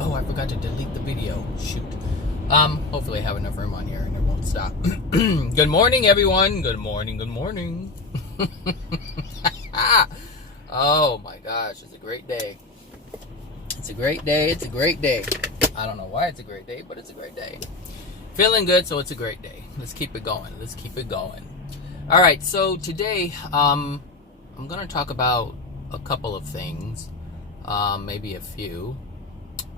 Oh, I forgot to delete the video. Shoot. Hopefully I have enough room on here and it won't stop. Good morning, everyone. Good morning. Good morning. Oh my gosh, it's a great day. It's a great day. It's a great day. I don't know why it's a great day, but it's a great day. Feeling good, so it's a great day. Let's keep it going. Let's keep it going. All right, so today, I'm going to talk about a couple of things, maybe a few.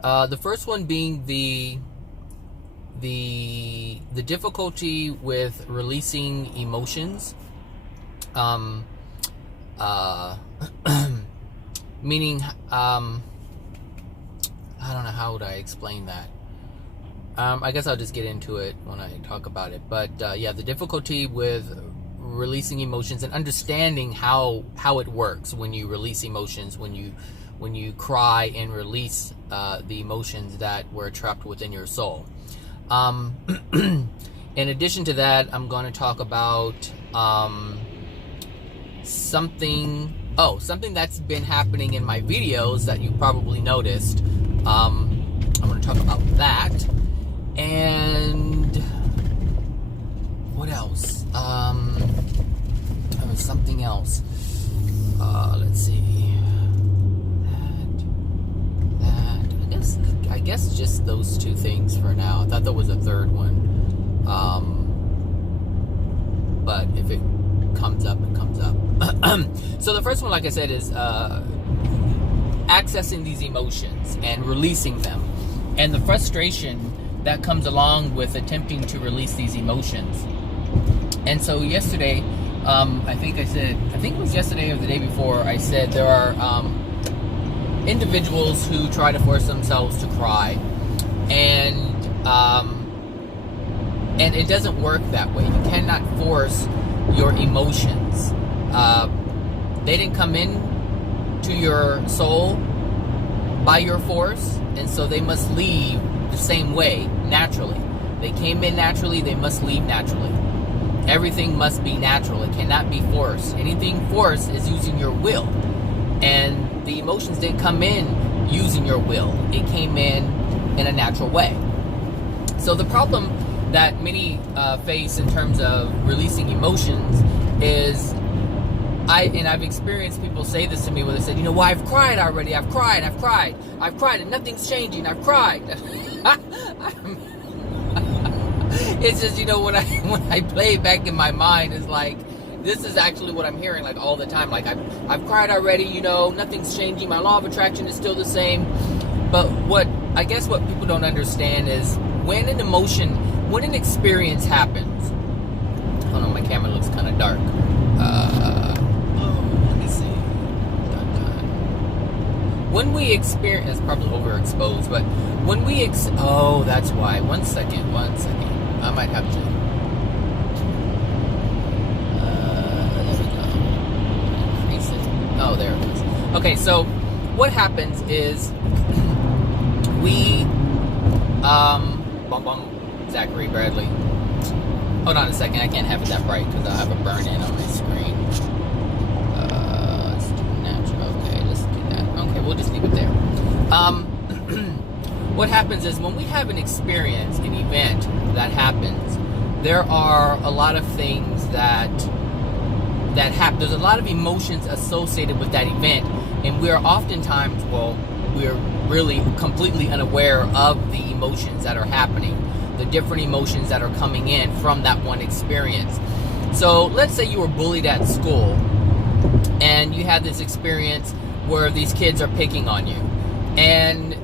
The first one being the difficulty with releasing emotions, meaning, I don't know, how would I explain that? I guess I'll just get into it when I talk about it. But yeah, the difficulty with releasing emotions and understanding how it works when you release emotions, when you cry and release the emotions that were trapped within your soul. In addition to that, I'm going to talk about something that's been happening in my videos that you probably noticed. I'm going to talk about that. And what else? There was something else. Let's see. I guess just those two things for now. I thought there was a third one. But if it comes up, it comes up. So the first one, like I said, is accessing these emotions and releasing them, and the frustration that comes along with attempting to release these emotions. And so yesterday, I think it was yesterday or the day before, I said there are individuals who try to force themselves to cry, and it doesn't work that way. You cannot force your emotions. They didn't come in to your soul by your force, and so they must leave the same way, naturally. They came in naturally, they must leave naturally. Everything must be natural. It cannot be forced. Anything forced is using your will. And the emotions didn't come in using your will. It came in a natural way. So the problem that many face in terms of releasing emotions is, I've experienced people say this to me where they said, well, I've cried already. I've cried, and nothing's changing. I've cried. It's just, when I play it back in my mind, it's like, this is actually what I'm hearing, like, all the time. Like, I've cried already, nothing's changing. My law of attraction is still the same. But what people don't understand is when an experience happens. Hold on, my camera looks kind of dark. Let me see. When we experience, it's probably overexposed, but when we oh, that's why. One second. I might have to. There we go. Increase it. Oh, there it is. Okay, so what happens is we, Zachary Bradley. Hold on a second. I can't have it that bright because I'll have a burn in on my screen. Let's do natural. Okay, let's do that. Okay, we'll just leave it there. What happens is when we have an experience, an event that happens, there are a lot of things that happen. There's a lot of emotions associated with that event, and we're oftentimes, we're really completely unaware of the emotions that are happening, the different emotions that are coming in from that one experience. So let's say you were bullied at school, and you had this experience where these kids are picking on you, and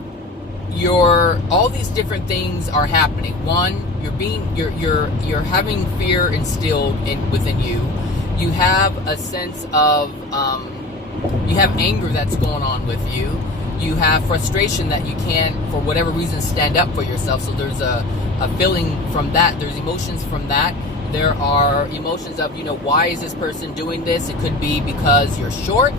all these different things are happening. One, you're having fear instilled within you. You have a sense of, you have anger that's going on with you. You have frustration that you can't, for whatever reason, stand up for yourself. So there's a feeling from that. There's emotions from that. There are emotions of, why is this person doing this? It could be because you're short,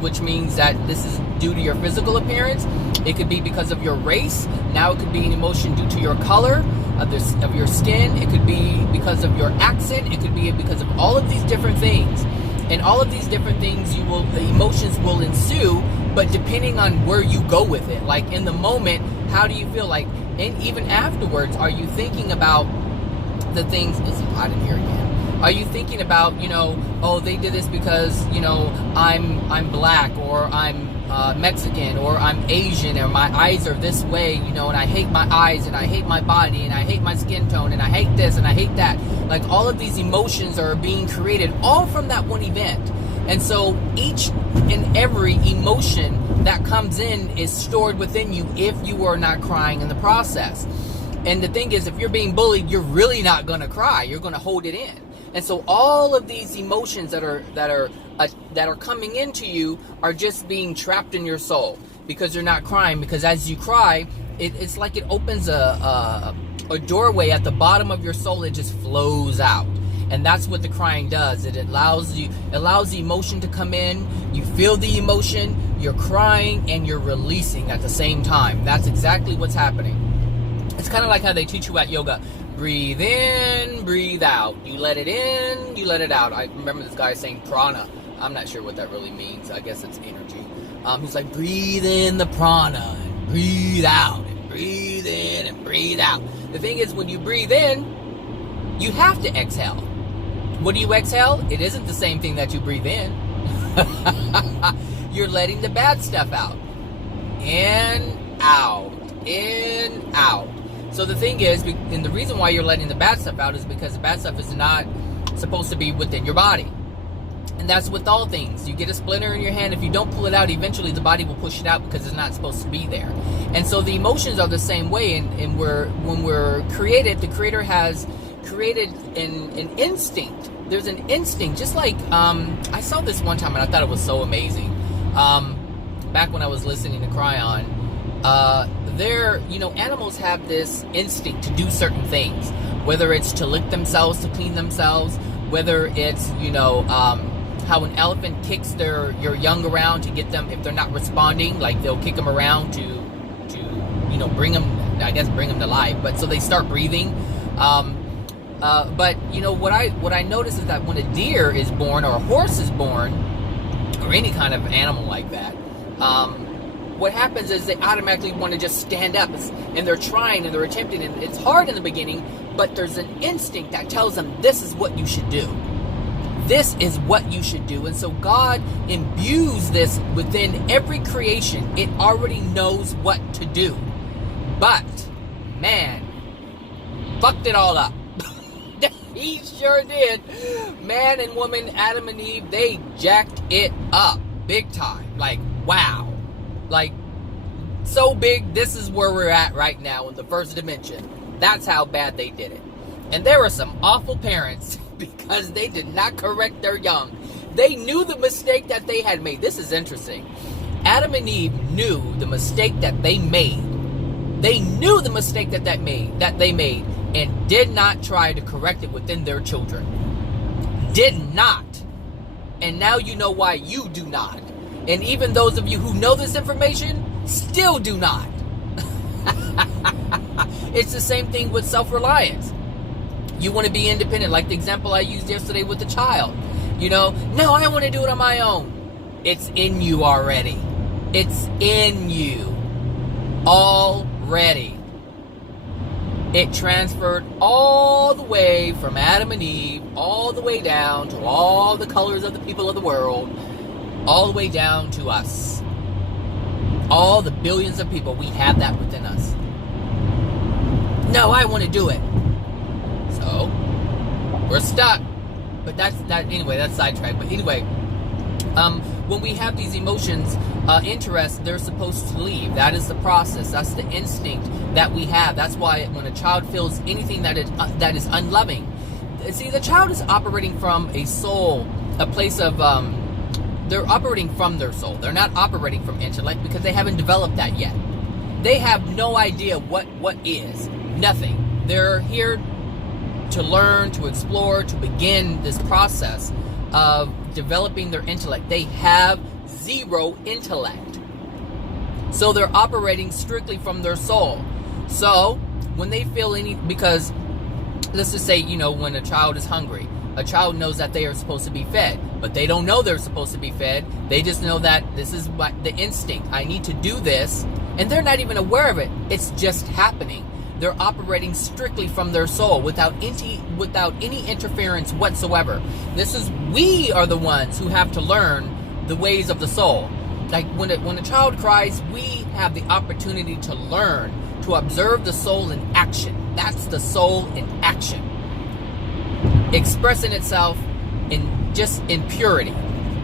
which means that this is due to your physical appearance. It could be because of your race. Now it could be an emotion due to your color, of your skin. It could be because of your accent. It could be because of all of these different things. And all of these different things, emotions will ensue but depending on where you go with it, like in the moment, how do you feel? Like, and even afterwards, are you thinking about the things? It's hot in here again. Are you thinking about, oh, they did this because, I'm black, or I'm Mexican, or I'm Asian, or my eyes are this way, and I hate my eyes, and I hate my body, and I hate my skin tone, and I hate this, and I hate that. Like, all of these emotions are being created all from that one event. And so each and every emotion that comes in is stored within you if you are not crying in the process. And the thing is, if you're being bullied, you're really not going to cry. You're going to hold it in. And so all of these emotions that are coming into you are just being trapped in your soul because you're not crying. Because as you cry, it's like it opens a doorway at the bottom of your soul. It just flows out. And that's what the crying does. It allows the emotion to come in. You feel the emotion, you're crying, and you're releasing at the same time. That's exactly what's happening. It's kind of like how they teach you at yoga. Breathe in, breathe out. You let it in, you let it out. I remember this guy saying prana. I'm not sure what that really means. I guess it's energy. He's like, breathe in the prana, and breathe out, and breathe in, and breathe out. The thing is, when you breathe in, you have to exhale. What do you exhale? It isn't the same thing that you breathe in. You're letting the bad stuff out. In, out. In, out. So the thing is, and the reason why you're letting the bad stuff out is because the bad stuff is not supposed to be within your body. And that's with all things. You get a splinter in your hand. If you don't pull it out, eventually the body will push it out because it's not supposed to be there. And so the emotions are the same way. And when we're created, the Creator has created an instinct. There's an instinct. Just like, I saw this one time and I thought it was so amazing. Back when I was listening to Cryon, animals have this instinct to do certain things, whether it's to lick themselves, to clean themselves, whether it's, how an elephant kicks your young around to get them, if they're not responding, like they'll kick them around to bring them to life. But so they start breathing. But what I notice is that when a deer is born, or a horse is born, or any kind of animal like that, what happens is they automatically want to just stand up, and they're trying and they're attempting, and it's hard in the beginning, but there's an instinct that tells them this is what you should do. This is what you should do. And so God imbues this within every creation. It already knows what to do. But, man, fucked it all up. He sure did. Man and woman, Adam and Eve, they jacked it up big time. Like, wow. Like, so big, this is where we're at right now in the first dimension. That's how bad they did it. And there were some awful parents because they did not correct their young. They knew the mistake that they had made. This is interesting. Adam and Eve knew the mistake that they made. They knew the mistake that they made and did not try to correct it within their children. Did not. And now you know why you do not. And even those of you who know this information still do not. It's the same thing with self-reliance. You want to be independent, like the example I used yesterday with the child. No, I want to do it on my own. It's in you already. It's in you already. It transferred all the way from Adam and Eve, all the way down to all the colors of the people of the world, all the way down to us. All the billions of people, we have that within us. No, I want to do it. So, we're stuck. But that's sidetracked. But anyway, when we have these emotions, interests, they're supposed to leave. That is the process. That's the instinct that we have. That's why when a child feels anything that is unloving, see, the child is operating from a soul, a place of, they're operating from their soul. They're not operating from intellect because they haven't developed that yet. They have no idea what is. Nothing. They're here to learn, to explore, to begin this process of developing their intellect. They have zero intellect. So they're operating strictly from their soul. So when they feel because let's just say, when a child is hungry, A child knows that they are supposed to be fed, but they don't know they're supposed to be fed. They just know that this is the instinct. I need to do this, and they're not even aware of it. It's just happening. They're operating strictly from their soul without any interference whatsoever. We are the ones who have to learn the ways of the soul. Like when a child cries, we have the opportunity to learn, to observe the soul in action. That's the soul in action, expressing itself in purity.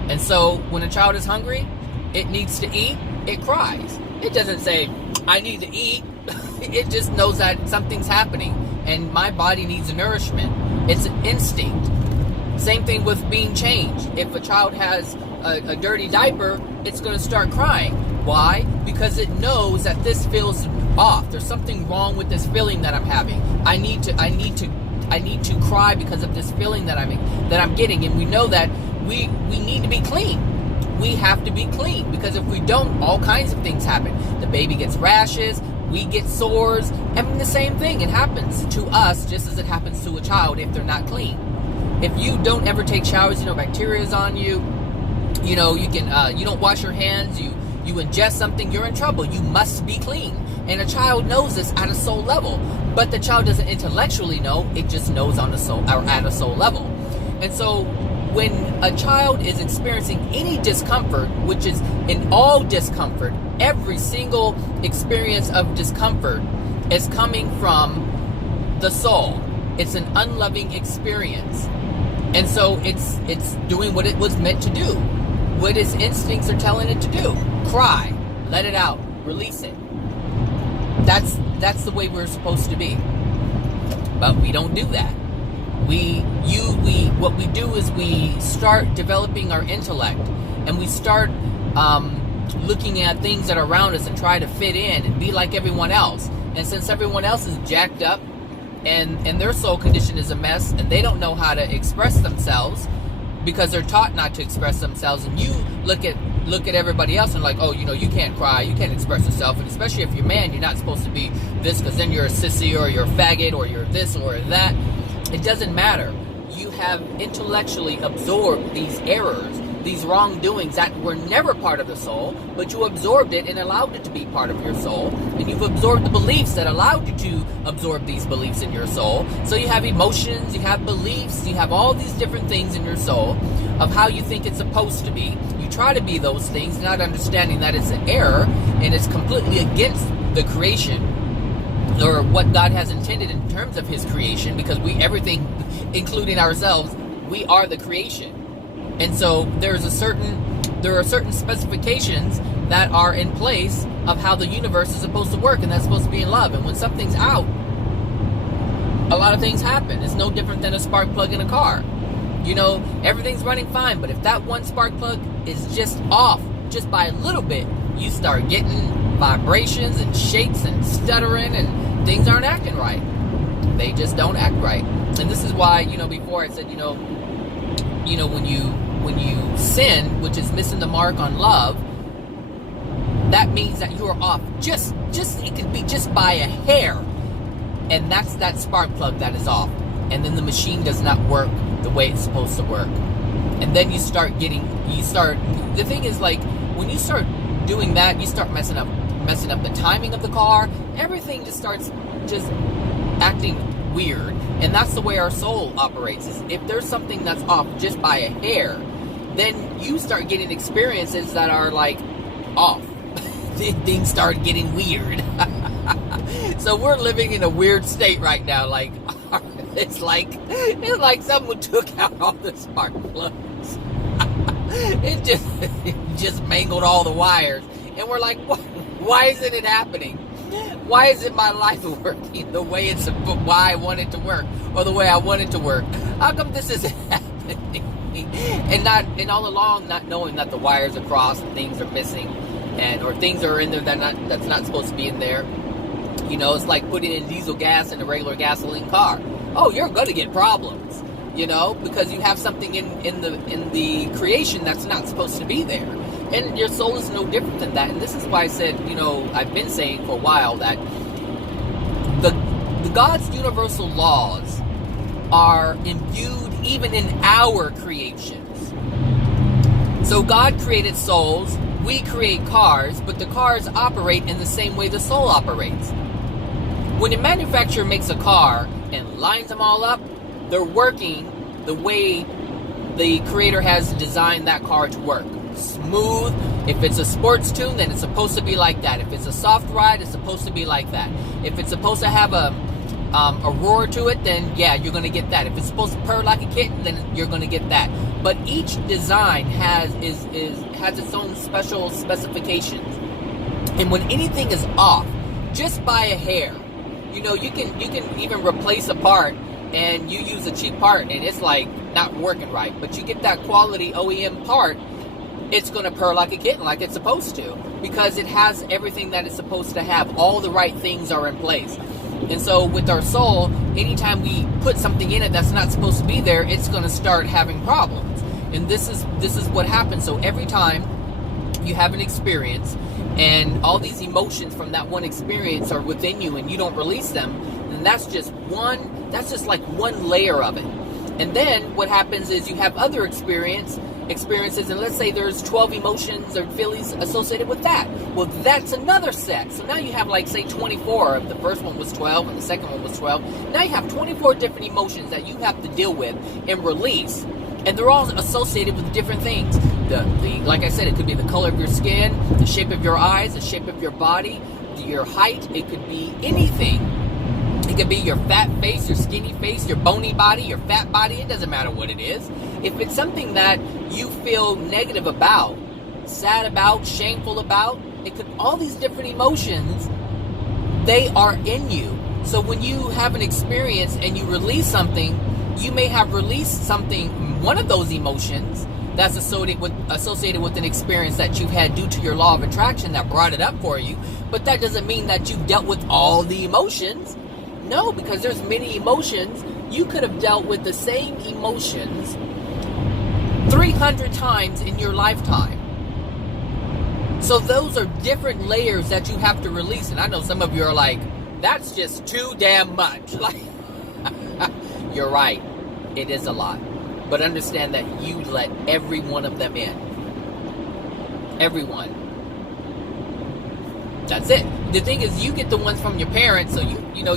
And so when a child is hungry, it needs to eat, it cries. It doesn't say, I need to eat. It just knows that something's happening and my body needs nourishment. It's an instinct. Same thing with being changed. If a child has a dirty diaper, it's going to start crying. Why? Because it knows that this feels off. There's something wrong with this feeling that I'm having. I need to cry because of this feeling that I'm getting. And we know that we need to be clean. We have to be clean, because if we don't, all kinds of things happen. The baby gets rashes, we get sores. I mean, the same thing. It happens to us just as it happens to a child if they're not clean. If you don't ever take showers, bacteria is on you. You don't wash your hands. You ingest something, you're in trouble. You must be clean. And a child knows this at a soul level, but the child doesn't intellectually know. It just knows on the soul or at a soul level. And so when a child is experiencing any discomfort, which is in all discomfort, every single experience of discomfort is coming from the soul. It's an unloving experience. And so it's doing what it was meant to do, what its instincts are telling it to do. Cry, let it out, release it. That's the way we're supposed to be. But we don't do that. What we do is we start developing our intellect, and we start looking at things that are around us and try to fit in and be like everyone else. And since everyone else is jacked up and their soul condition is a mess, and they don't know how to express themselves because they're taught not to express themselves, and you look at everybody else and like, oh, you can't cry, you can't express yourself, and especially if you're a man, you're not supposed to be this, because then you're a sissy or you're a faggot or you're this or that. It doesn't matter. You have intellectually absorbed these errors, these wrongdoings that were never part of the soul, but you absorbed it and allowed it to be part of your soul. And you've absorbed the beliefs that allowed you to absorb these beliefs in your soul. So you have emotions, you have beliefs, you have all these different things in your soul of how you think it's supposed to be. You try to be those things, not understanding that it's an error and it's completely against the creation, or what God has intended in terms of his creation, because everything, including ourselves, we are the creation. And so there are certain specifications that are in place of how the universe is supposed to work, and that's supposed to be in love. And when something's out, a lot of things happen. It's no different than a spark plug in a car. Everything's running fine, but if that one spark plug is just off, just by a little bit, you start getting vibrations and shakes and stuttering, and things aren't acting right. They just don't act right. And this is why, before I said, when you sin, which is missing the mark on love, that means that you are off. Just it could be just by a hair, and that's that spark plug that is off. And then the machine does not work the way it's supposed to work. And then the thing is, like, when you start doing that, you start messing up the timing of the car. Everything just starts acting weird. And that's the way our soul operates. Is if there's something that's off just by a hair, then you start getting experiences that are like off. Things start getting weird. So we're living in a weird state right now. Like it's like someone took out all the spark plugs. It just mangled all the wires, and we're like, why isn't it happening? Why isn't my life working the way why I want it to work, or the way I want it to work? How come this isn't happening? And all along, not knowing that the wires are crossed, and things are missing, or things are in there that's not supposed to be in there. It's like putting in diesel gas in a regular gasoline car. Oh, you're going to get problems, because you have something in the creation that's not supposed to be there. And your soul is no different than that. And this is why I said, I've been saying for a while that the God's universal laws are imbued and even in our creations. So God created souls, we create cars, but the cars operate in the same way the soul operates. When a manufacturer makes a car and lines them all up, they're working the way the creator has designed that car to work. Smooth. If it's a sports tune, then it's supposed to be like that. If it's a soft ride, it's supposed to be like that. If it's supposed to have a roar to it, then yeah, you're going to get that. If it's supposed to purr like a kitten, then you're going to get that. But each design has its own special specifications. And when anything is off, just by a hair, you can even replace a part and you use a cheap part and it's like not working right. But you get that quality OEM part, it's going to purr like a kitten, like it's supposed to, because it has everything that it's supposed to have. All the right things are in place. And so with our soul, anytime we put something in it that's not supposed to be there, it's going to start having problems. And this is what happens. So every time you have an experience and all these emotions from that one experience are within you and you don't release them, then that's just like one layer of it. And then what happens is you have other experiences, and let's say there's 12 emotions or feelings associated with that. Well, that's another set. So now you have, like, say 24. If the first one was 12 and the second one was 12, now you have 24 different emotions that you have to deal with and release. And they're all associated with different things. Like I said, it could be the color of your skin, the shape of your eyes, the shape of your body, your height. It could be anything. It could be your fat face, your skinny face, your bony body, your fat body. It doesn't matter what it is. If it's something that you feel negative about, sad about, shameful about, it could, all these different emotions, they are in you. So when you have an experience and you release something, you may have released something, one of those emotions that's associated with an experience that you've had due to your law of attraction that brought it up for you. But that doesn't mean that you've dealt with all the emotions. No, because there's many emotions. You could have dealt with the same emotions 300 times in your lifetime. So those are different layers that you have to release. And I know some of you are like, that's just too damn much. Like, you're right. It is a lot. But understand that you let every one of them in. Everyone. That's it. The thing is, you get the ones from your parents, so you know,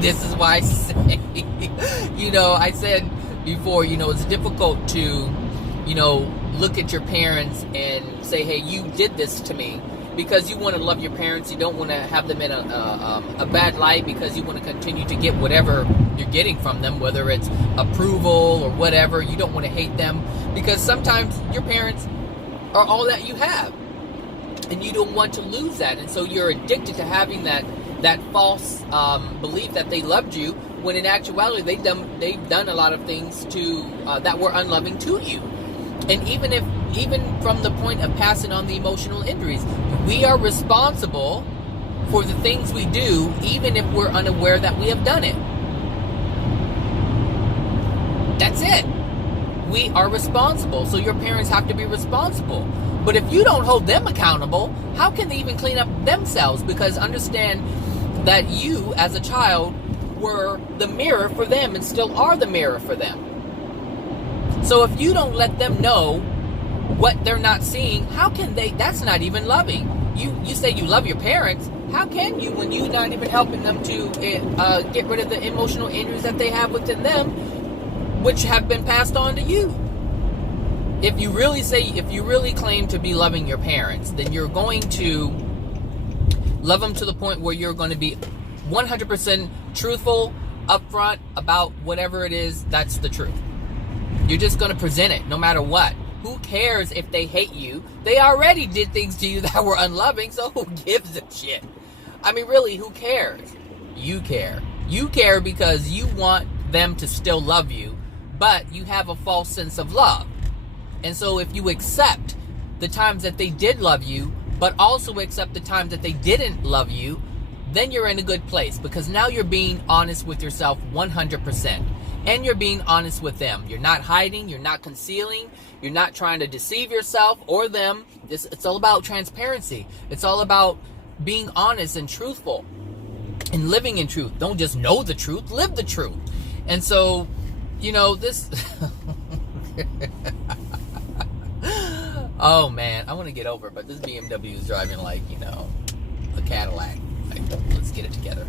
this is why I say, I said before, it's difficult to, look at your parents and say, hey, you did this to me, because you want to love your parents. You don't want to have them in a bad light, because you want to continue to get whatever you're getting from them, whether it's approval or whatever. You don't want to hate them, because sometimes your parents are all that you have. And you don't want to lose that. And so you're addicted to having that false belief that they loved you, when in actuality they've done a lot of things to that were unloving to you. And even from the point of passing on the emotional injuries, we are responsible for the things we do, even if we're unaware that we have done it. That's it. We are responsible. So your parents have to be responsible. But if you don't hold them accountable, how can they even clean up themselves? Because understand that you, as a child, were the mirror for them and still are the mirror for them. So if you don't let them know what they're not seeing, how can they? That's not even loving. You say you love your parents. How can you, when you're not even helping them to get rid of the emotional injuries that they have within them, which have been passed on to you? If you really claim to be loving your parents, then you're going to love them to the point where you're going to be 100% truthful, upfront about whatever it is that's the truth. You're just going to present it no matter what. Who cares if they hate you? They already did things to you that were unloving, so who gives a shit? I mean, really, who cares? You care. You care because you want them to still love you, but you have a false sense of love. And so if you accept the times that they did love you, but also accept the times that they didn't love you, then you're in a good place, because now you're being honest with yourself 100%. And you're being honest with them. You're not hiding. You're not concealing. You're not trying to deceive yourself or them. It's all about transparency. It's all about being honest and truthful and living in truth. Don't just know the truth. Live the truth. And so you know, this... Oh, man. I want to get over it, but this BMW is driving like, you know, a Cadillac. Like, let's get it together.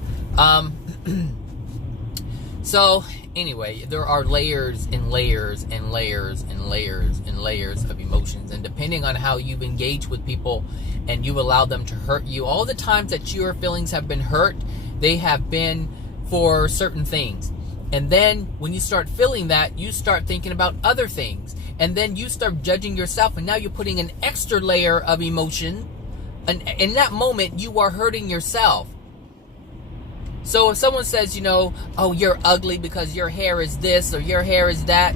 So, anyway, there are layers and layers and layers and layers and layers of emotions. And depending on how you've engaged with people and you allow them to hurt you, all the times that your feelings have been hurt, they have been for certain things. And then when you start feeling that, you start thinking about other things. And then you start judging yourself. And now you're putting an extra layer of emotion. And in that moment, you are hurting yourself. So if someone says, you know, oh, you're ugly because your hair is this or your hair is that.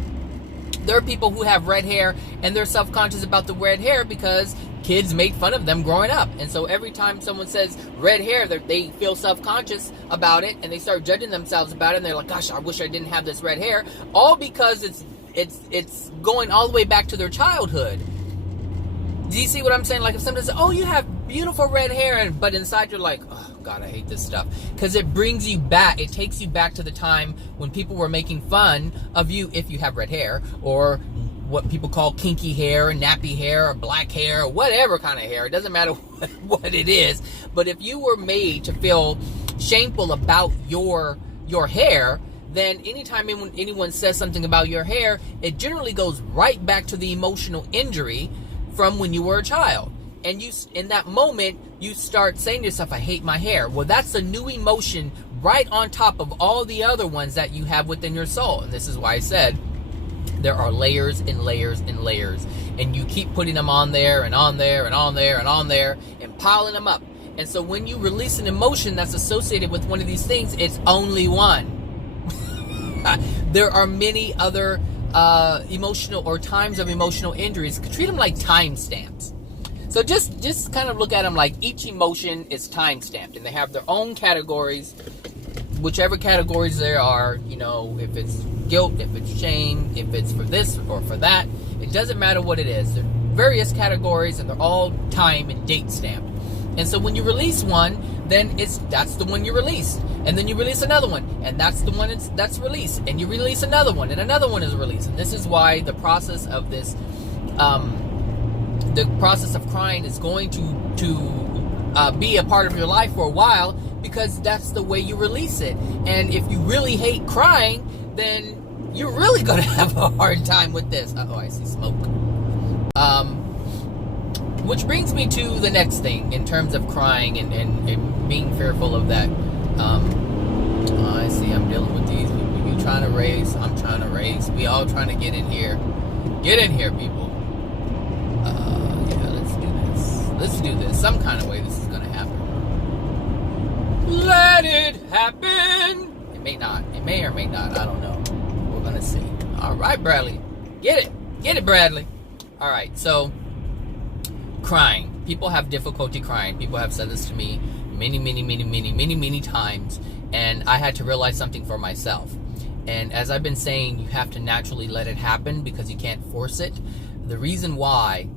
There are people who have red hair and they're self-conscious about the red hair because kids made fun of them growing up. And so every time someone says red hair, they feel self-conscious about it and they start judging themselves about it. And they're like, gosh, I wish I didn't have this red hair. All because it's going all the way back to their childhood. Do you see what I'm saying? Like if someone says, oh, you have beautiful red hair, but inside you're like, oh, God, I hate this stuff. Because it brings you back. It takes you back to the time when people were making fun of you if you have red hair, or what people call kinky hair, or nappy hair, or black hair, or whatever kind of hair. It doesn't matter what it is. But if you were made to feel shameful about your hair, then anytime anyone says something about your hair, it generally goes right back to the emotional injury from when you were a child. And you, in that moment, you start saying to yourself, I hate my hair. Well, that's a new emotion right on top of all the other ones that you have within your soul. And this is why I said there are layers and layers and layers. And you keep putting them on there and on there and on there and on there and piling them up. And so when you release an emotion that's associated with one of these things, it's only one. There are many other emotional or times of emotional injuries. Treat them like time stamps. So just kind of look at them like each emotion is time stamped, and they have their own categories, whichever categories there are. You know, if it's guilt, if it's shame, if it's for this or for that, it doesn't matter what it is. There are various categories, and they're all time and date stamped. And so when you release one, then that's the one you release. And then you release another one, and that's the one that's released. And you release another one, and another one is released. And this is why the process of this, the process of crying is going to be a part of your life for a while, because that's the way you release it. And if you really hate crying, then you're really going to have a hard time with this. Uh-oh, I see smoke. Which brings me to the next thing in terms of crying and being fearful of that. I see I'm dealing with these people. You trying to race, I'm trying to race. We all trying to get in here. Get in here, people. Yeah, let's do this. Let's do this. Some kind of way this is going to happen. Let it happen. It may not. It may or may not. I don't know. We're going to see. All right, Bradley. Get it. Get it, Bradley. All right, so crying. People have difficulty crying. People have said this to me many times, and I had to realize something for myself. And as I've been saying, you have to naturally let it happen because you can't force it. The reason why,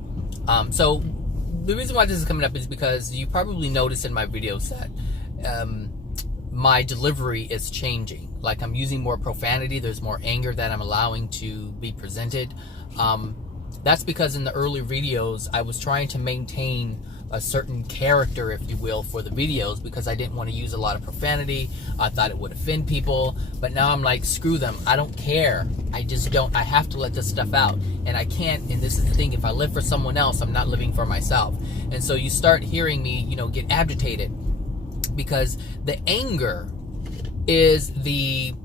the reason why this is coming up is because you probably noticed in my videos that my delivery is changing. Like I'm using more profanity. There's more anger that I'm allowing to be presented. That's because in the early videos, I was trying to maintain a certain character, if you will, for the videos, because I didn't want to use a lot of profanity. I thought it would offend people. But now I'm like, screw them. I don't care. I just don't. I have to let this stuff out. And I can't. And this is the thing. If I live for someone else, I'm not living for myself. And so you start hearing me, get agitated, because the anger is the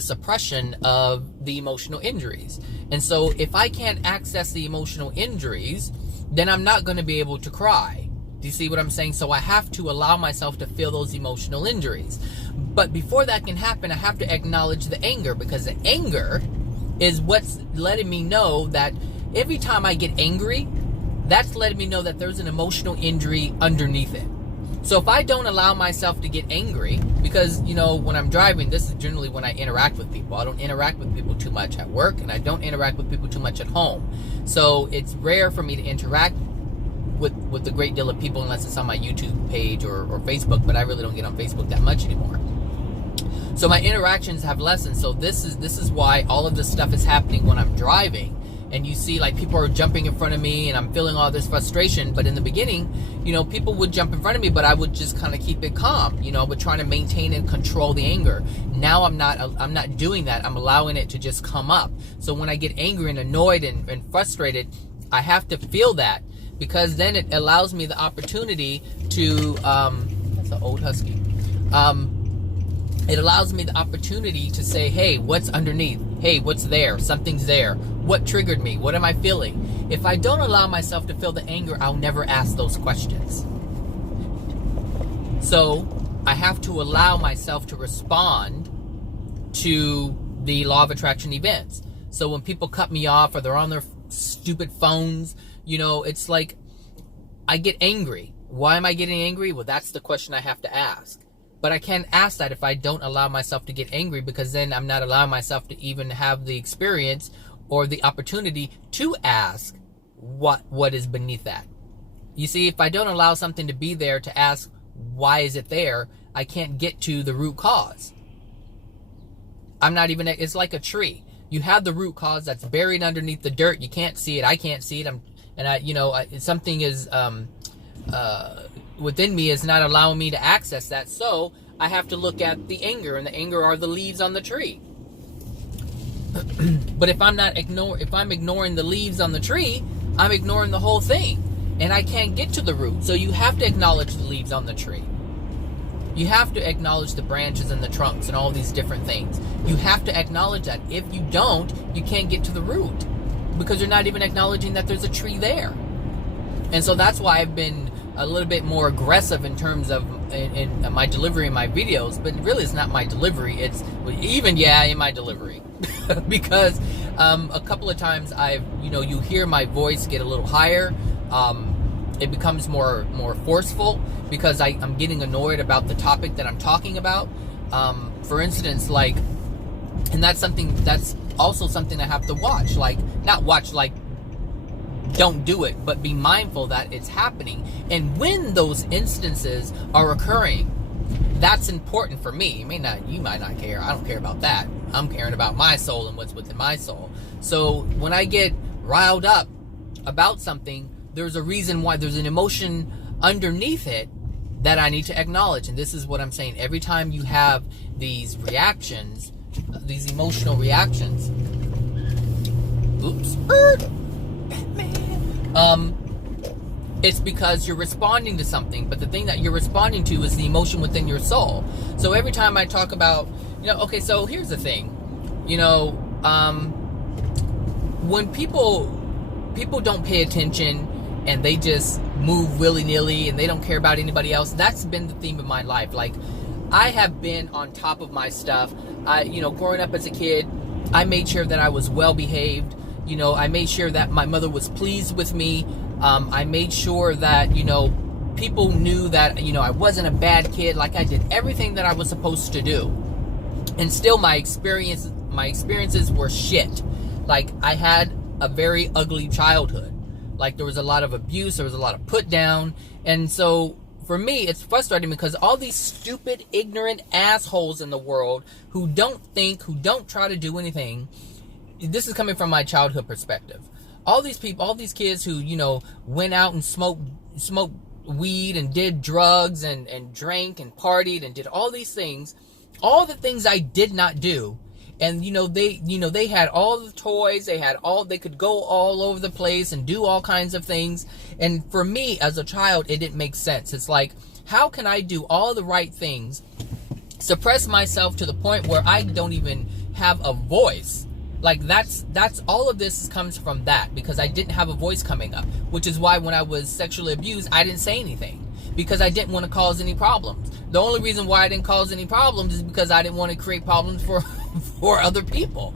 suppression of the emotional injuries. And so if I can't access the emotional injuries, then I'm not going to be able to cry. Do you see what I'm saying? So I have to allow myself to feel those emotional injuries. But before that can happen, I have to acknowledge the anger, because the anger is what's letting me know that every time I get angry, that's letting me know that there's an emotional injury underneath it. So if I don't allow myself to get angry, because, when I'm driving, this is generally when I interact with people. I don't interact with people too much at work, and I don't interact with people too much at home. So it's rare for me to interact with a great deal of people unless it's on my YouTube page or Facebook, but I really don't get on Facebook that much anymore. So my interactions have lessened. So this is why all of this stuff is happening when I'm driving. And you see, like, people are jumping in front of me and I'm feeling all this frustration. But in the beginning, you know, people would jump in front of me, but I would just kind of keep it calm. You know, I would try to maintain and control the anger. Now I'm not doing that. I'm allowing it to just come up. So when I get angry and annoyed and frustrated, I have to feel that, because then it allows me the opportunity to, that's an old husky. It allows me the opportunity to say, hey, what's underneath? Hey, what's there? Something's there. What triggered me? What am I feeling? If I don't allow myself to feel the anger, I'll never ask those questions. So I have to allow myself to respond to the law of attraction events. So when people cut me off or they're on their stupid phones, you know, it's like I get angry. Why am I getting angry? Well, that's the question I have to ask. But I can't ask that if I don't allow myself to get angry, because then I'm not allowing myself to even have the experience or the opportunity to ask what is beneath that. You see, if I don't allow something to be there to ask why is it there, I can't get to the root cause. It's like a tree. You have the root cause that's buried underneath the dirt. You can't see it. I can't see it. Something is within me is not allowing me to access that. So I have to look at the anger, and the anger are the leaves on the tree. But if I'm ignoring the leaves on the tree, I'm ignoring the whole thing, and I can't get to the root. So you have to acknowledge the leaves on the tree. You have to acknowledge the branches and the trunks and all these different things. You have to acknowledge that. If you don't, you can't get to the root, because you're not even acknowledging that there's a tree there. And so that's why I've been a little bit more aggressive in terms of in my delivery in my videos. But really, it's not my delivery. It's in my delivery. Because a couple of times you hear my voice get a little higher. It becomes more forceful because I'm getting annoyed about the topic that I'm talking about. For instance, and that's also something I have to watch. Don't do it, but be mindful that it's happening. And when those instances are occurring, that's important for me. You might not care. I don't care about that. I'm caring about my soul and what's within my soul. So when I get riled up about something, there's a reason why. There's an emotion underneath it that I need to acknowledge. And this is what I'm saying. Every time you have these reactions, these emotional reactions, it's because you're responding to something. But the thing that you're responding to is the emotion within your soul. So every time I talk about, so here's the thing, when people don't pay attention and they just move willy-nilly and they don't care about anybody else, that's been the theme of my life. I have been on top of my stuff. Growing up as a kid, I made sure that I was well behaved. I made sure that my mother was pleased with me. I made sure that, people knew that, I wasn't a bad kid. I did everything that I was supposed to do. And still my experiences were shit. I had a very ugly childhood. There was a lot of abuse. There was a lot of put down. And so for me, it's frustrating because all these stupid, ignorant assholes in the world who don't think, who don't try to do anything. This is coming from my childhood perspective. All these people, all these kids who, went out and smoked weed and did drugs and drank and partied and did all these things, all the things I did not do. And, they had all the toys, they could go all over the place and do all kinds of things. And for me as a child, it didn't make sense. It's how can I do all the right things, suppress myself to the point where I don't even have a voice? That's all of this comes from that, because I didn't have a voice coming up, which is why when I was sexually abused, I didn't say anything, because I didn't want to cause any problems. The only reason why I didn't cause any problems is because I didn't want to create problems for other people.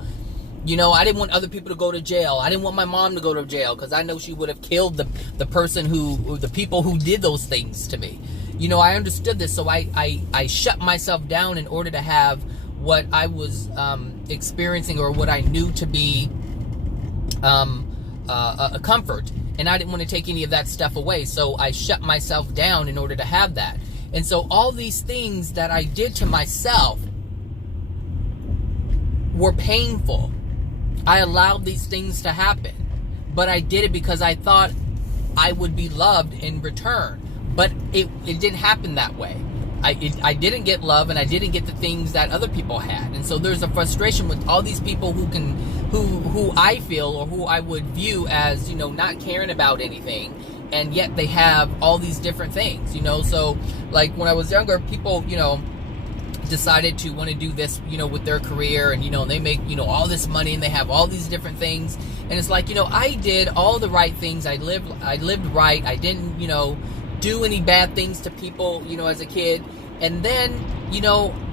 I didn't want other people to go to jail. I didn't want my mom to go to jail, because I know she would have killed the people who did those things to me. I understood this, so I shut myself down in order to have what I was experiencing, or what I knew to be a comfort. And I didn't want to take any of that stuff away, so I shut myself down in order to have that. And so all these things that I did to myself were painful. I allowed these things to happen. But I did it because I thought I would be loved in return. But it didn't happen that way. I didn't get love, and I didn't get the things that other people had. And so there's a frustration with all these people who I feel, or who I would view as, not caring about anything, and yet they have all these different things, So like when I was younger, people, decided to want to do this, with their career, and they make, all this money, and they have all these different things. And it's like, I did all the right things. I lived right. I didn't, do any bad things to people, as a kid. And then,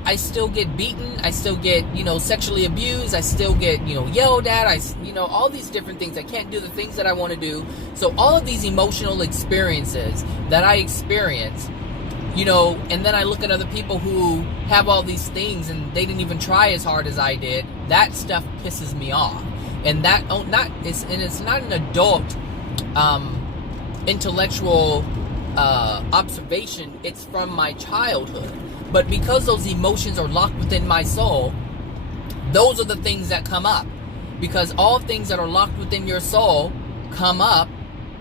I still get beaten. I still get, sexually abused. I still get, yelled at. All these different things. I can't do the things that I want to do. So all of these emotional experiences that I experience, and then I look at other people who have all these things and they didn't even try as hard as I did. That stuff pisses me off. And it's not an adult, intellectual, observation. It's from my childhood. But because those emotions are locked within my soul, those are the things that come up. Because all things that are locked within your soul come up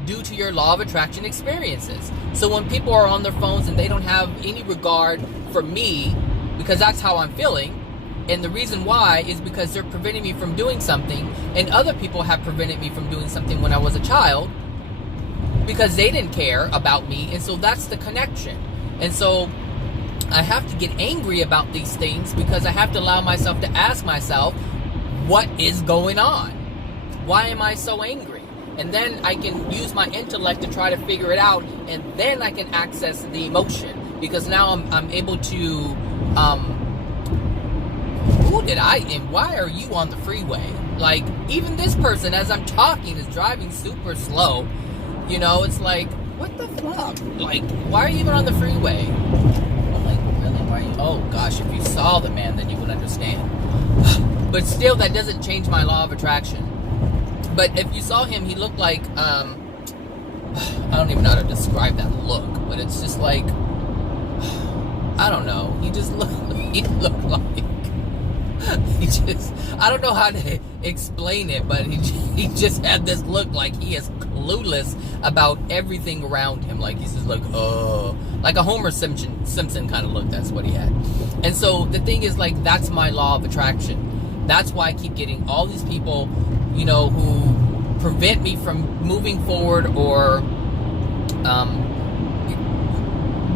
due to your law of attraction experiences. So when people are on their phones and they don't have any regard for me, because that's how I'm feeling, and the reason why is because they're preventing me from doing something, and other people have prevented me from doing something when I was a child, because they didn't care about me. And so that's the connection. And so I have to get angry about these things, because I have to allow myself to ask myself, what is going on? Why am I so angry? And then I can use my intellect to try to figure it out, and then I can access the emotion, because now I'm able to, who did I, and why are you on the freeway? Like, even this person, as I'm talking, is driving super slow. It's like, what the fuck? Like, why are you even on the freeway? I'm like, really? Why are you? Oh gosh, if you saw the man, then you would understand. But still, that doesn't change my law of attraction. But if you saw him, he looked like, I don't even know how to describe that look, but it's just like, I don't know. He looked like, I don't know how to explain it, but he just had this look like he is clueless about everything around him. Like, he's just like, oh, like a Homer Simpson kind of look. That's what he had. And so the thing is, like, that's my law of attraction. That's why I keep getting all these people, who prevent me from moving forward, or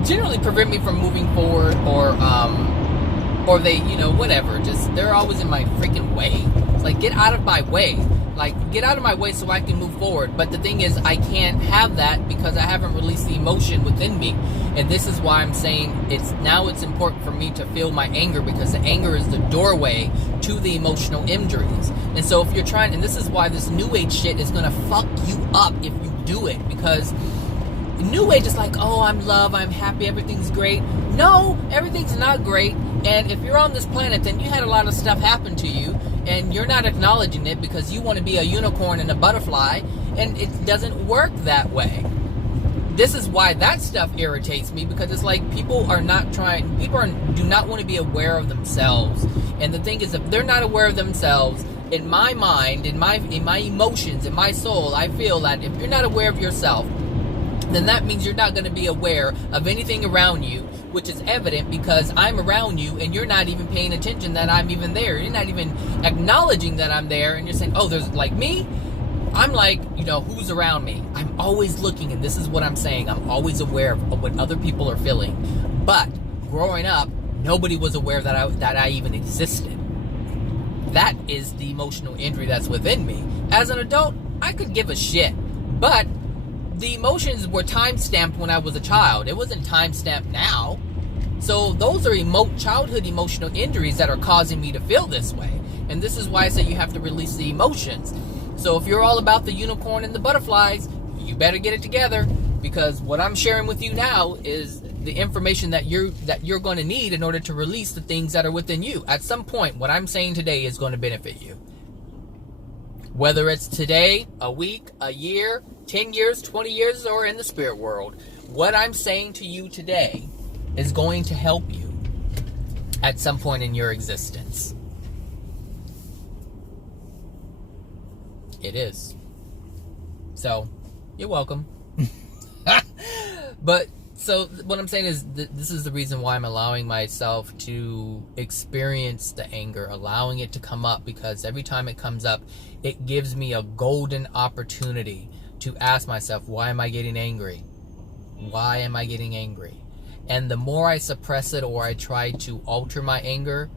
generally prevent me from moving forward, or they, whatever, just, they're always in my freaking way. It's like, get out of my way. Like, get out of my way so I can move forward. But the thing is, I can't have that because I haven't released the emotion within me. And this is why I'm saying it's important for me to feel my anger, because the anger is the doorway to the emotional injuries. And so if you're trying, and this is why this New Age shit is gonna fuck you up if you do it, because New Age is like, oh, I'm love, I'm happy, everything's great. No, everything's not great. And if you're on this planet, then you had a lot of stuff happen to you, and you're not acknowledging it because you want to be a unicorn and a butterfly, and it doesn't work that way. This is why that stuff irritates me, because it's like people do not want to be aware of themselves. And the thing is, if they're not aware of themselves, in my mind, in my emotions, in my soul, I feel that if you're not aware of yourself, then that means you're not going to be aware of anything around you, which is evident because I'm around you and you're not even paying attention that I'm even there. You're not even acknowledging that I'm there, and you're saying, oh, there's like me. I'm like, who's around me? I'm always looking, and this is what I'm saying. I'm always aware of what other people are feeling. But growing up, nobody was aware that I even existed. That is the emotional injury that's within me. As an adult, I could give a shit. But the emotions were time-stamped when I was a child. It wasn't time-stamped now. So those are childhood emotional injuries that are causing me to feel this way. And this is why I say you have to release the emotions. So if you're all about the unicorn and the butterflies, you better get it together, because what I'm sharing with you now is the information that you're going to need in order to release the things that are within you. At some point, what I'm saying today is going to benefit you. Whether it's today, a week, a year, 10 years, 20 years, or in the spirit world, what I'm saying to you today is going to help you at some point in your existence. It is. So, you're welcome. But, so, what I'm saying is, this is the reason why I'm allowing myself to experience the anger, allowing it to come up, because every time it comes up, it gives me a golden opportunity to ask myself, why am I getting angry? Why am I getting angry? And the more I suppress it or I try to alter my anger,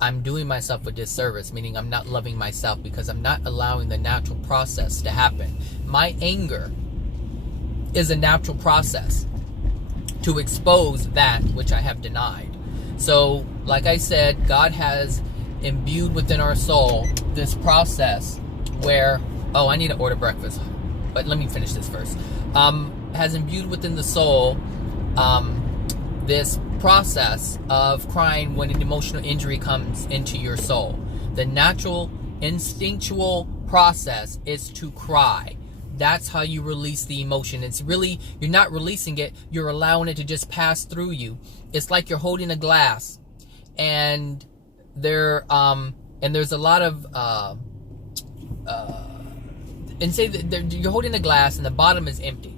I'm doing myself a disservice, meaning I'm not loving myself, because I'm not allowing the natural process to happen. My anger is a natural process to expose that which I have denied. So, like I said, God has imbued within our soul this process where, oh, I need to order breakfast, but let me finish this first. Has imbued within the soul this process of crying when an emotional injury comes into your soul. The natural, instinctual process is to cry. That's how you release the emotion. It's really, you're not releasing it, you're allowing it to just pass through you. It's like you're holding a glass, and there's a lot of and say that you're holding a glass and the bottom is empty,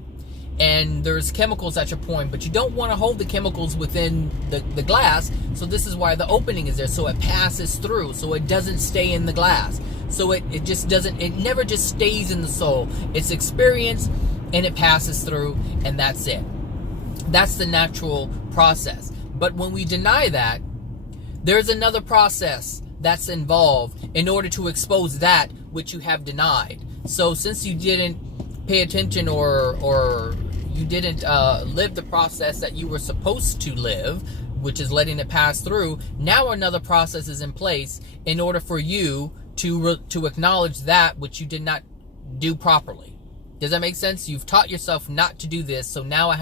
and there's chemicals that you're pouring, but you don't want to hold the chemicals within the glass. So this is why the opening is there, so it passes through, so it doesn't stay in the glass. So it just doesn't, it never just stays in the soul. It's experienced and it passes through, and that's it. That's the natural process. But when we deny that, there's another process that's involved in order to expose that which you have denied. So since you didn't pay attention or you didn't live the process that you were supposed to live, which is letting it pass through, now another process is in place in order for you to acknowledge that which you did not do properly. Does that make sense? You've taught yourself not to do this, so now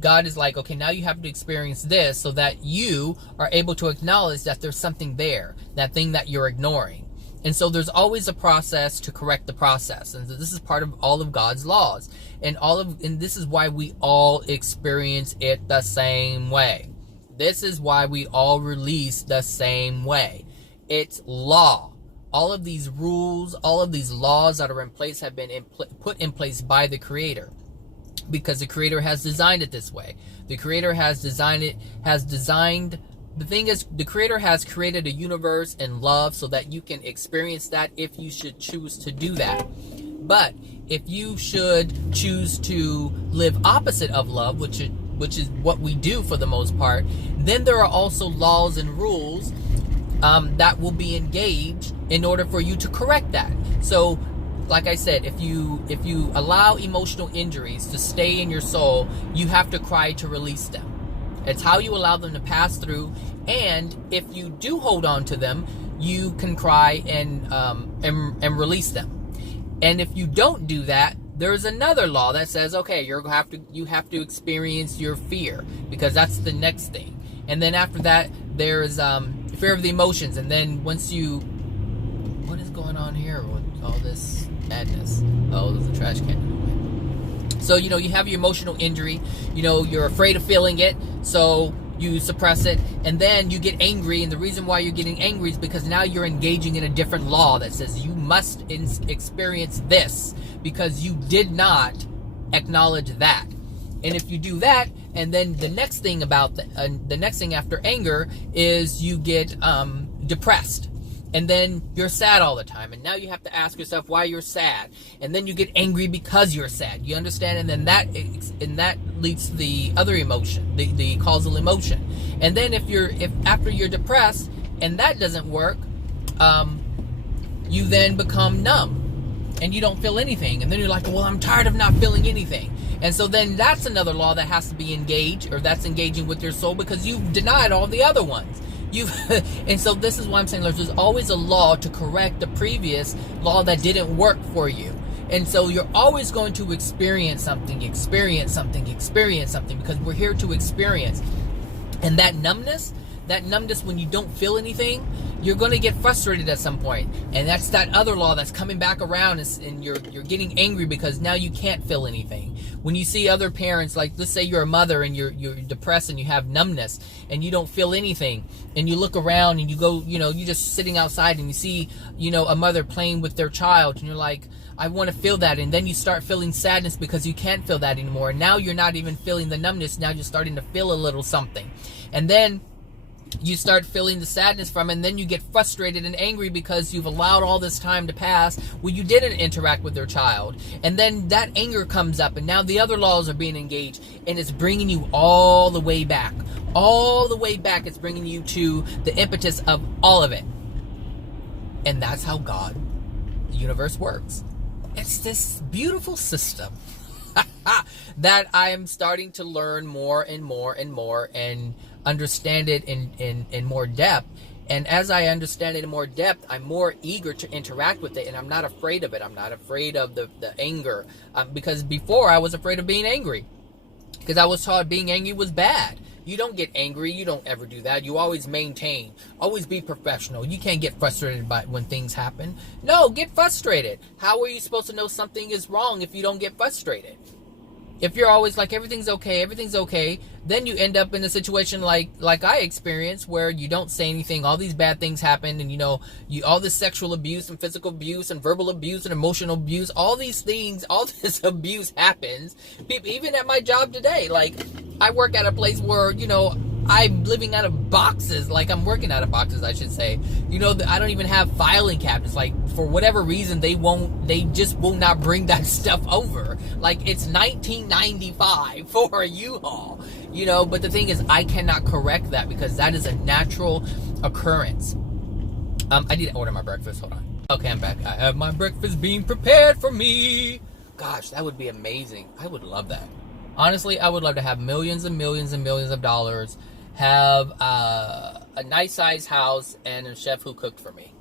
God is like, okay, now you have to experience this so that you are able to acknowledge that there's something there, that thing that you're ignoring. And so there's always a process to correct the process. And so this is part of all of God's laws. And this is why we all experience it the same way. This is why we all release the same way. It's law. All of these rules, all of these laws that are in place have been put in place by the Creator, because the Creator has designed it this way. The Creator has designed it, the thing is, the Creator has created a universe in love so that you can experience that if you should choose to do that. But if you should choose to live opposite of love, which is what we do for the most part, then there are also laws and rules that will be engaged in order for you to correct that. So, like I said, if you allow emotional injuries to stay in your soul, you have to cry to release them. It's how you allow them to pass through. And if you do hold on to them, you can cry and release them. And if you don't do that, there's another law that says, okay, you have to experience your fear, because that's the next thing. And then after that, there's fear of the emotions. And then once what is going on here with all this madness? Oh, there's a trash can. So, you have your emotional injury, you're afraid of feeling it, so you suppress it, and then you get angry, and the reason why you're getting angry is because now you're engaging in a different law that says you must experience this because you did not acknowledge that. And if you do that, and then the next thing the next thing after anger is you get depressed. And then you're sad all the time. And now you have to ask yourself why you're sad. And then you get angry because you're sad. You understand? And then that leads to the other emotion, the causal emotion. And then if after you're depressed and that doesn't work, you then become numb and you don't feel anything. And then you're like, well, I'm tired of not feeling anything. And so then that's another law that has to be engaged, or that's engaging with your soul, because you've denied all the other ones. And so this is why I'm saying there's always a law to correct the previous law that didn't work for you. And so you're always going to experience something, because we're here to experience. And that numbness when you don't feel anything, you're going to get frustrated at some point. And that's that other law that's coming back around, and you're getting angry because now you can't feel anything. When you see other parents, like let's say you're a mother and you're depressed and you have numbness and you don't feel anything, and you look around and you go, you're just sitting outside and you see, a mother playing with their child, and you're like, I want to feel that. And then you start feeling sadness because you can't feel that anymore. And now you're not even feeling the numbness. Now you're starting to feel a little something. And then you start feeling the sadness from it, and then you get frustrated and angry because you've allowed all this time to pass where you didn't interact with your child. And then that anger comes up, and now the other laws are being engaged, and it's bringing you all the way back. All the way back. It's bringing you to the impetus of all of it. And that's how God, the universe, works. It's this beautiful system that I am starting to learn more and more and more and understand it in more depth. And as I understand it in more depth, I'm more eager to interact with it, and I'm not afraid of it. I'm not afraid of the anger, because before I was afraid of being angry, because I was taught being angry was bad. You don't get angry. You don't ever do that. You always maintain. Always be professional. You can't get frustrated by when things happen. No, get frustrated. How are you supposed to know something is wrong if you don't get frustrated? If you're always like, everything's okay, then you end up in a situation like I experienced, where you don't say anything, all these bad things happen, and all this sexual abuse and physical abuse and verbal abuse and emotional abuse, all these things, all this abuse happens. People, even at my job today, like, I work at a place where, I'm living out of boxes. Like, I'm working out of boxes, I should say. I don't even have filing cabinets. Like, for whatever reason, they just will not bring that stuff over. Like, it's 1995 for a U-Haul, but the thing is, I cannot correct that because that is a natural occurrence. I need to order my breakfast. Hold on. Okay, I'm back. I have my breakfast being prepared for me. Gosh, that would be amazing. I would love that. Honestly, I would love to have millions and millions and millions of dollars, have a nice size house, and a chef who cooked for me.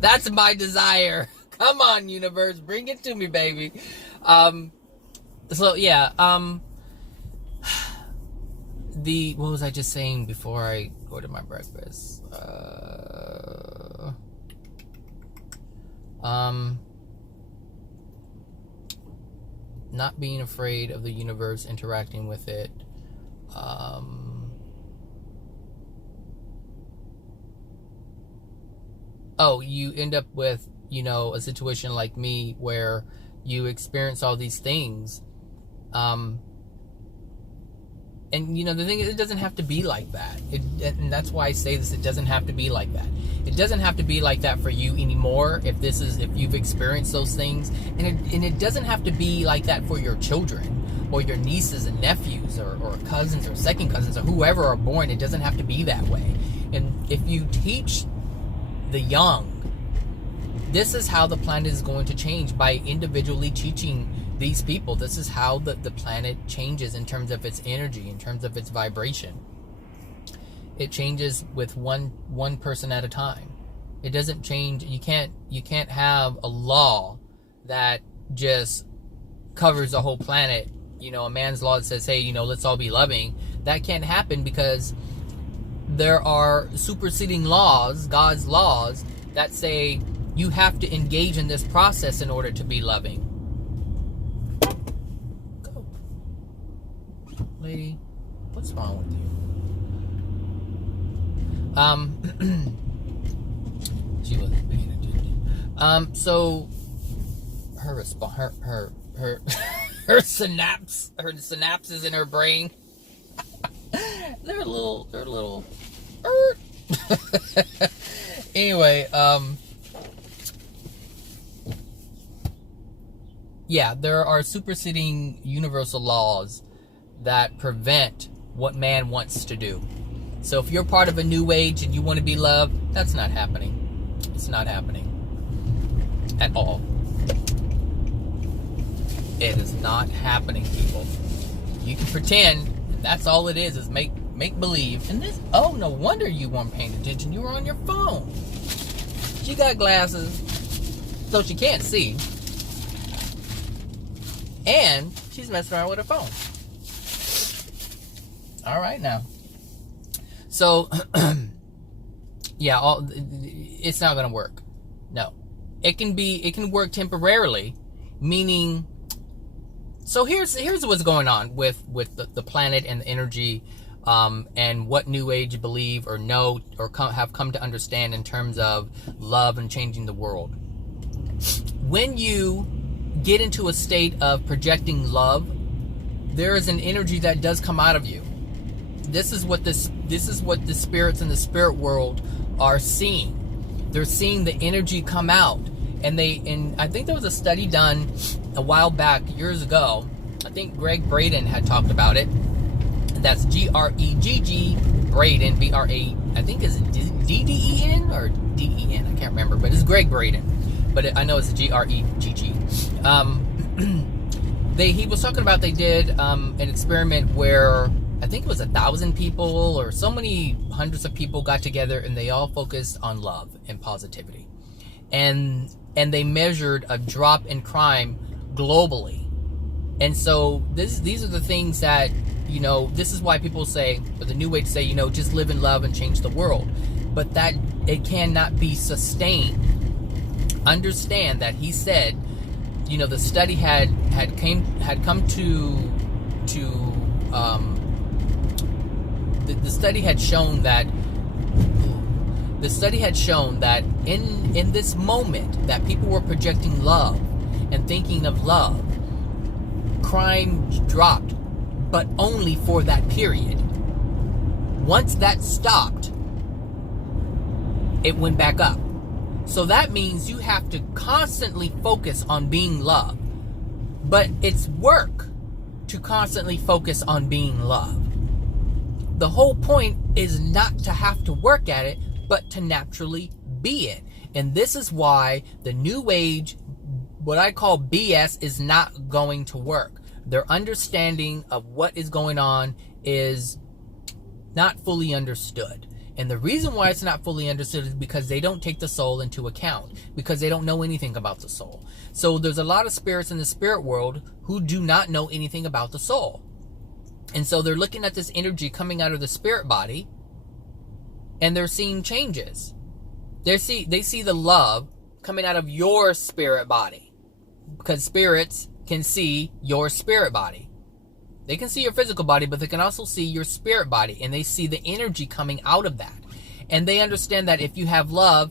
That's my desire. Come on, universe, bring it to me, baby. So yeah, what was I just saying before I ordered my breakfast? Not being afraid of the universe, interacting with it. You end up with, a situation like me where you experience all these things. And, the thing is, it doesn't have to be like that. And that's why I say this, it doesn't have to be like that. It doesn't have to be like that for you anymore if you've experienced those things. And it doesn't have to be like that for your children or your nieces and nephews or cousins or second cousins or whoever are born. It doesn't have to be that way. And if you teach the young, this is how the planet is going to change, by individually teaching these people. This is how the planet changes in terms of its energy, in terms of its vibration. It changes with one person at a time. It doesn't change. You can't have a law that just covers the whole planet. A man's law that says, hey, let's all be loving. That can't happen because there are superseding laws, God's laws, that say you have to engage in this process in order to be loving. Go. Lady, what's wrong with you? She wasn't paying attention. So her response, her synapses in her brain, they're a little anyway, yeah, there are superseding universal laws that prevent what man wants to do. So if you're part of a new age and you want to be loved, that's not happening. It's not happening at all. It is not happening, people. You can pretend. That's all it is make believe. And this, oh, no wonder you weren't paying attention. You were on your phone. She got glasses, so she can't see. And she's messing around with her phone. All right now. So, yeah, it's not gonna work. No, it can work temporarily, meaning So here's what's going on with the planet and the energy, and what New Age believe or know or have come to understand in terms of love and changing the world. When you get into a state of projecting love, there is an energy that does come out of you. This is what the spirits in the spirit world are seeing. They're seeing the energy come out, and I think there was a study done a while back, years ago. I think Greg Braden had talked about it. That's G-R-E-G-G Braden, B-R-A, I think is D-D-E-N or D-E-N, I can't remember, but it's Greg Braden. But I know it's G-R-E-G-G. He was talking about they did an experiment where I think it was 1,000 people or so many hundreds of people got together, and they all focused on love and positivity. And they measured a drop in crime globally. And so these are the things that, this is why people say, or the New Age say, just live in love and change the world. But that it cannot be sustained. Understand that he said, the study had come to the study had shown that in this moment that people were projecting love and thinking of love, crime dropped, but only for that period. Once that stopped, it went back up. So that means you have to constantly focus on being loved. But it's work to constantly focus on being loved. The whole point is not to have to work at it, but to naturally be it. And this is why the New Age, what I call BS, is not going to work. Their understanding of what is going on is not fully understood. And the reason why it's not fully understood is because they don't take the soul into account, because they don't know anything about the soul. So there's a lot of spirits in the spirit world who do not know anything about the soul. And so they're looking at this energy coming out of the spirit body, and they're seeing changes. They see the love coming out of your spirit body, because spirits can see your spirit body. They can see your physical body, but they can also see your spirit body, and they see the energy coming out of that. And they understand that if you have love,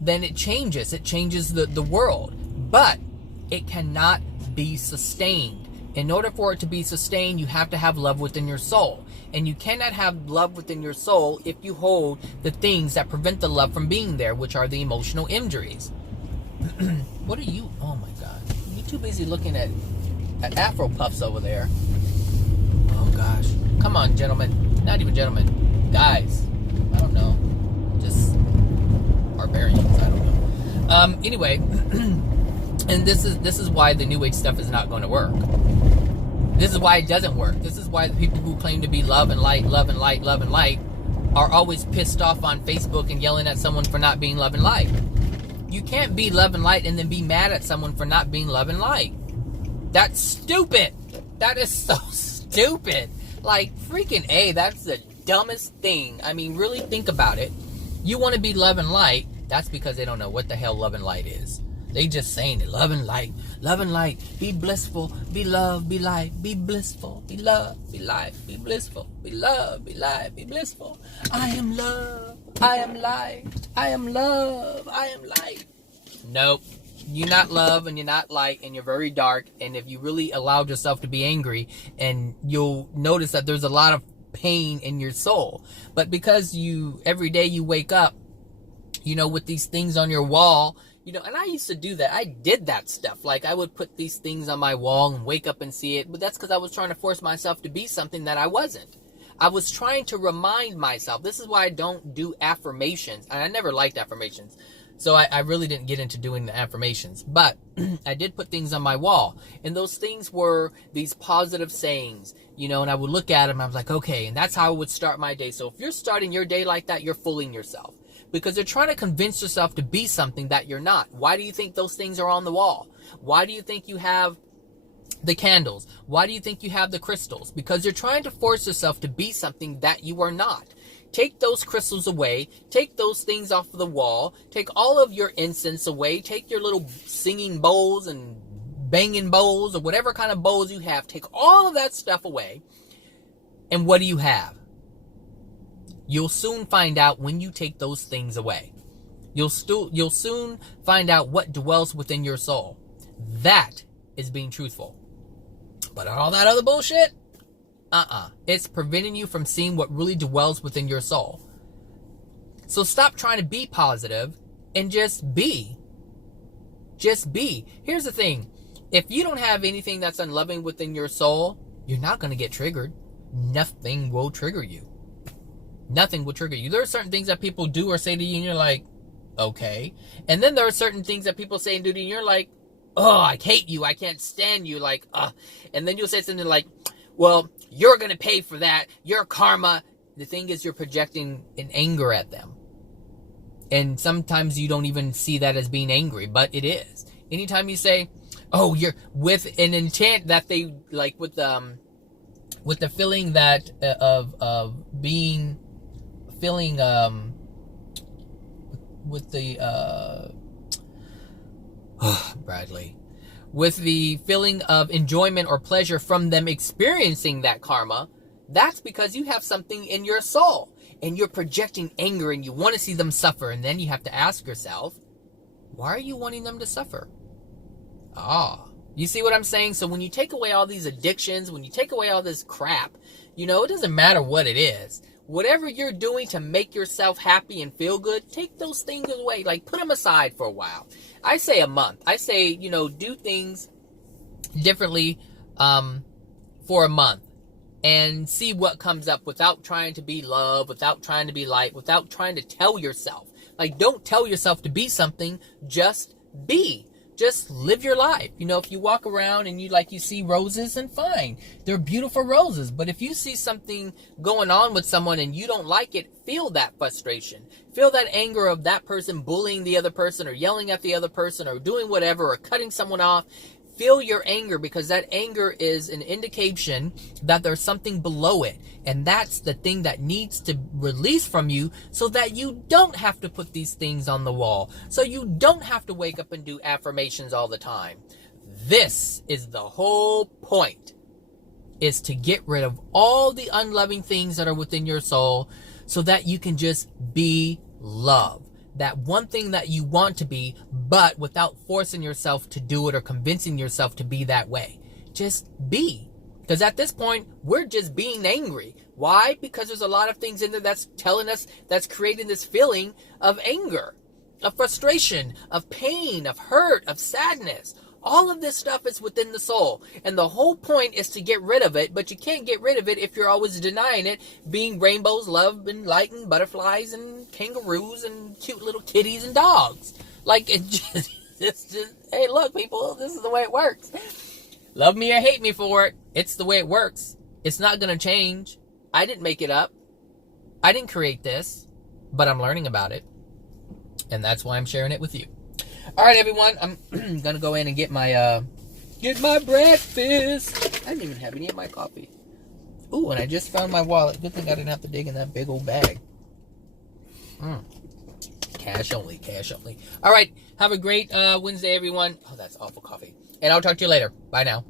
then it changes. It changes the world. But it cannot be sustained. In order for it to be sustained, you have to have love within your soul. And you cannot have love within your soul if you hold the things that prevent the love from being there, which are the emotional injuries. What are you? Oh my God. You're too busy looking at Afro puffs over there. Oh gosh. Come on, gentlemen. Not even gentlemen. Guys. I don't know. Just barbarians. I don't know. Anyway. And this is why the New Age stuff is not going to work. This is why it doesn't work. This is why the people who claim to be love and light, love and light, love and light are always pissed off on Facebook and yelling at someone for not being love and light. You can't be love and light and then be mad at someone for not being love and light. That's stupid. That is so stupid. Like, freaking A, that's the dumbest thing. I mean, really think about it. You want to be love and light, that's because they don't know what the hell love and light is. They just saying it. Love and light. Love and light. Be blissful. Be love. Be light. Be blissful. Be love. Be light. Be blissful. Be love. Be light. Be blissful. I am love. I am light. I am love. I am light. Nope. You're not love and you're not light and you're very dark. And if you really allowed yourself to be angry, and you'll notice that there's a lot of pain in your soul. But because every day you wake up, with these things on your wall, and I used to do that. I did that stuff. Like, I would put these things on my wall and wake up and see it. But that's because I was trying to force myself to be something that I wasn't. I was trying to remind myself. This is why I don't do affirmations. And I never liked affirmations. So I really didn't get into doing the affirmations. But I did put things on my wall. And those things were these positive sayings. And I would look at them. I was like, okay. And that's how I would start my day. So if you're starting your day like that, you're fooling yourself. Because they're trying to convince yourself to be something that you're not. Why do you think those things are on the wall? Why do you think you have the candles? Why do you think you have the crystals? Because you're trying to force yourself to be something that you are not. Take those crystals away. Take those things off of the wall. Take all of your incense away. Take your little singing bowls and banging bowls or whatever kind of bowls you have. Take all of that stuff away. And what do you have? You'll soon find out when you take those things away. You'll soon find out what dwells within your soul. That is being truthful. But all that other bullshit, it's preventing you from seeing what really dwells within your soul. So stop trying to be positive and just be. Just be. Here's the thing. If you don't have anything that's unloving within your soul, you're not going to get triggered. Nothing will trigger you. Nothing will trigger you. There are certain things that people do or say to you and you're like, okay. And then there are certain things that people say and do to you and you're like, oh, I hate you. I can't stand you. Like, and then you'll say something like, well, you're going to pay for that. Your karma. The thing is, you're projecting an anger at them. And sometimes you don't even see that as being angry, but it is. Anytime you say, oh, you're with an intent that they like with the feeling that of being feeling with the Bradley, with the feeling of enjoyment or pleasure from them experiencing that karma, that's because you have something in your soul and you're projecting anger and you want to see them suffer. And then you have to ask yourself, why are you wanting them to suffer? You see what I'm saying? So when you take away all these addictions, when you take away all this crap, it doesn't matter what it is. Whatever you're doing to make yourself happy and feel good, take those things away. Like, put them aside for a while. I say a month. I say, do things differently for a month and see what comes up without trying to be love, without trying to be light, without trying to tell yourself. Like, don't tell yourself to be something, just be. Just live your life. If you walk around and you see roses, then fine. They're beautiful roses. But if you see something going on with someone and you don't like it, feel that frustration. Feel that anger of that person bullying the other person or yelling at the other person or doing whatever or cutting someone off. Feel your anger, because that anger is an indication that there's something below it. And that's the thing that needs to release from you so that you don't have to put these things on the wall. So you don't have to wake up and do affirmations all the time. This is the whole point, is to get rid of all the unloving things that are within your soul so that you can just be love. That one thing that you want to be, but without forcing yourself to do it or convincing yourself to be that way. Just be. Because at this point, we're just being angry. Why? Because there's a lot of things in there that's telling us, that's creating this feeling of anger, of frustration, of pain, of hurt, of sadness. All of this stuff is within the soul. And the whole point is to get rid of it, but you can't get rid of it if you're always denying it, being rainbows, love, and light, and butterflies, and kangaroos, and cute little kitties and dogs. Like, it's just, hey, look, people, this is the way it works. Love me or hate me for it. It's the way it works. It's not going to change. I didn't make it up. I didn't create this, but I'm learning about it. And that's why I'm sharing it with you. All right, everyone, I'm going to go in and get my breakfast. I didn't even have any of my coffee. Ooh, and I just found my wallet. Good thing I didn't have to dig in that big old bag. Cash only, cash only. All right, have a great Wednesday, everyone. Oh, that's awful coffee. And I'll talk to you later. Bye now.